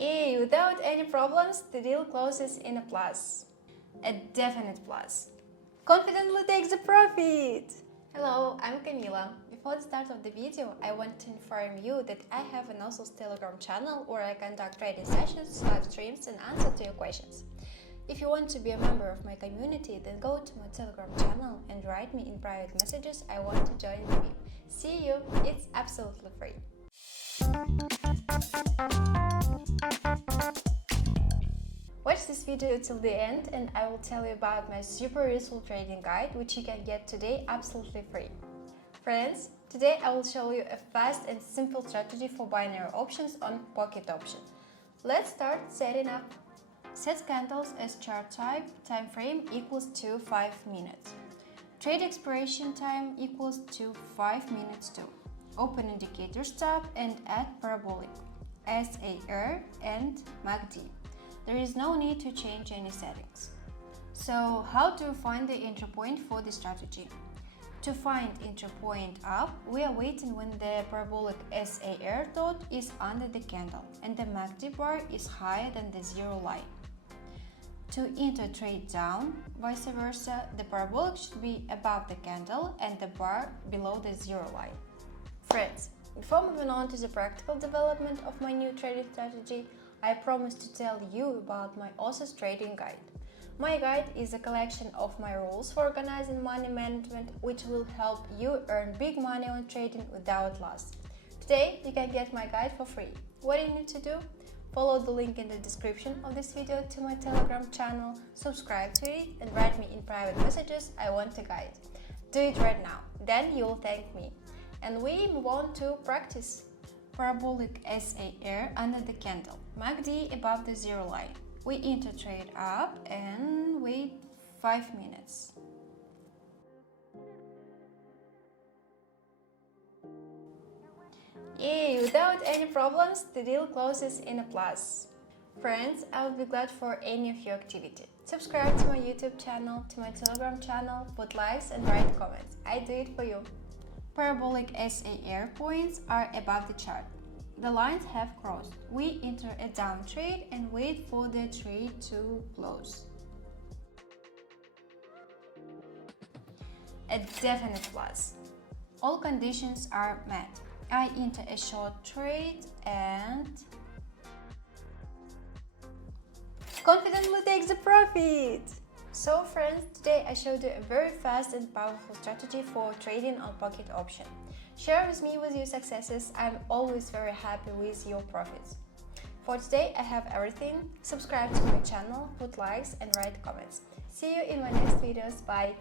Yay, without any problems, the deal closes in a plus. A definite plus. Confidently takes the profit! Hello, I'm Camila. Before the start of the video, I want to inform you that I have an awesome Telegram channel where I conduct trading sessions, live streams and answer to your questions. If you want to be a member of my community, then go to my Telegram channel and write me in private messages I want to join the VIP. See you, it's absolutely free. Watch this video till the end and I will tell you about my super useful trading guide which you can get today absolutely free. Friends, today I will show you a fast and simple strategy for binary options on pocket option. Let's start setting up. Set candles as chart type, time frame equals to 5 minutes. Trade expiration time equals to 5 minutes too. Open indicators tab and add Parabolic SAR and MACD. There is no need to change any settings. So how to find the entry point for the strategy? To find entry point up, we are waiting when the Parabolic SAR dot is under the candle and the MACD bar is higher than the zero line. To enter trade down, vice versa, the parabolic should be above the candle and the bar below the zero line. Friends, before moving on to the practical development of my new trading strategy, I promise to tell you about my awesome trading guide. My guide is a collection of my rules for organizing money management, which will help you earn big money on trading without loss. Today, you can get my guide for free. What do you need to do? Follow the link in the description of this video to my Telegram channel, subscribe to it and write me in private messages I want a guide. Do it right now, then you will thank me. And we move on to practice. Parabolic SAR under the candle, MACD above the zero line. We enter trade up and wait 5 minutes. Yay, without any problems, the deal closes in a plus. Friends, I would be glad for any of your activity. Subscribe to my YouTube channel, to my Telegram channel, put likes and write comments. I do it for you. Parabolic SAR points are above the chart. The lines have crossed. We enter a down trade and wait for the trade to close. A definite plus. All conditions are met. I enter a short trade and confidently takes the profit. So friends, today I showed you a very fast and powerful strategy for trading on pocket option. Share with me your successes. I'm always very happy with your profits. For today I have everything. Subscribe to my channel, put likes and write comments. See you in my next videos. Bye!